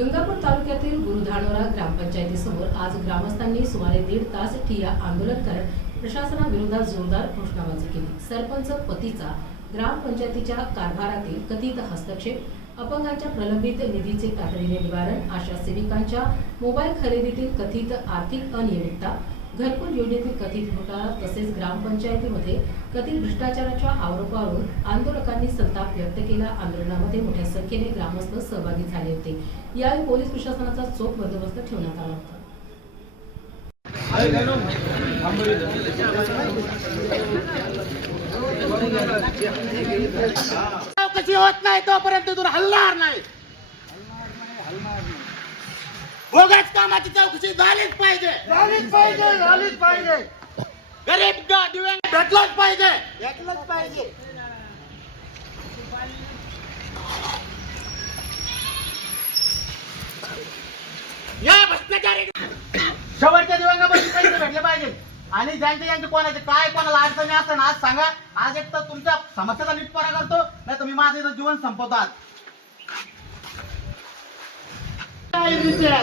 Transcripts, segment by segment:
गंगापूर तालुक्यातील गुरुधानोरा ग्रामपंचायतीसमोर आज ग्रामस्थांनी सुमारे 1.5 तास ठिय्या आंदोलन करत प्रशासनाविरोधात जोरदार घोषणाबाजी केली। सरपंच पतीचा ग्रामपंचायतीच्या कारभारातील कथित हस्तक्षेप, अपंगांच्या प्रलंबित निधीचे तातडीने निवारण, आशा सेविकांच्या मोबाईल खरेदीतील कथित आर्थिक अनियमितता, घरकुल योजनेतील कथित घोटाळा तसेच ग्रामपंचायतीमध्ये कथित भ्रष्टाचाराच्या आरोपावरून आंदोलकांनी संताप व्यक्त केला। आंदोलनामध्ये मोठ्या संख्येने ग्रामस्थ सहभागी झाले होते। यावेळी पोलीस प्रशासनाचा चोख बंदोबस्त ठेवण्यात आला होता। चौकशी होत नाही तोपर्यंत तिथून हलणार नाही। बोगस कामाची चौकशी झालीच पाहिजे, झालीच पाहिजे, झालीच पाहिजे। गरीब दिव्यांग भेटलंच पाहिजे, भेटलंच पाहिजे। या भ्रष्टाचारी शेवटच्या दिव्यांगापासून पैसे भेटले पाहिजे आणि ज्यांचे कोणाचे काय कोणाला अडचणी असतात आज सांगा। आज एक तर तुमच्या समस्याचा निपटारा करतो, नाही तर मी माझं इथं जीवन संपवतो। आज जर आज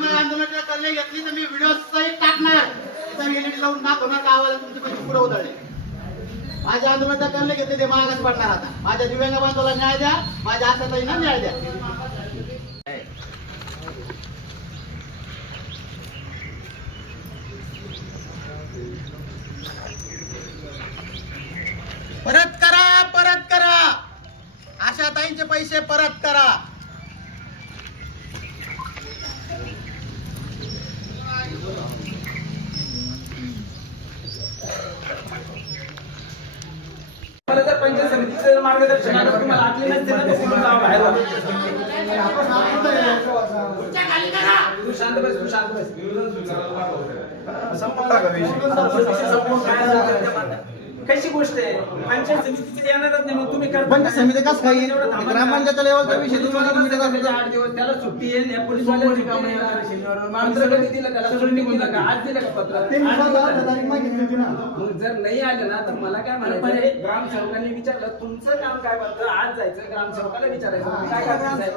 मी आंदोलनाची दखल घेतली तर मी व्हिडिओ सहित टाकणार, तर एलईडी लावून दाखवणार का आवाज तुमचे पैसे पुढे उधळले। माझ्या आंदोलनाची दखल घेतली ते मागास पडणार। आता माझ्या दिव्यांग बांधवाला न्याय द्या, माझ्या आशाताईंना न्याय द्या। परत करा, परत करा, आशाताईंचे पैसे परत करा। मला जर पंचायत समितीचं मार्गदर्शन तुम्हाला आटले नसते ना, तुम्ही जावा बाहेर। तू शांत बस, तू शांत बस। संपूर्ण टाका विषय। कशी गोष्ट आहे, पंचायत समितीचे येणारच नाही, मग तुम्ही पंचायत समिती कसं काय ग्रामपंचायत लेवलचा विषय तुम्ही 8 दिवस त्याला सुट्टी येईल, या पोलीस वाल्यांची कामं येणार शनिवार। माणसं कधी दिलं त्याला, सुट्टी दिलं का, आज दिलं का पत्र? मग जर नाही आले ना तर मला काय म्हणायचं, ग्रामसेवकांनी विचारलं तुमचं काम काय बनतं, आज जायचं ग्रामसेवकाला विचारायचं तुम्ही काय करताय।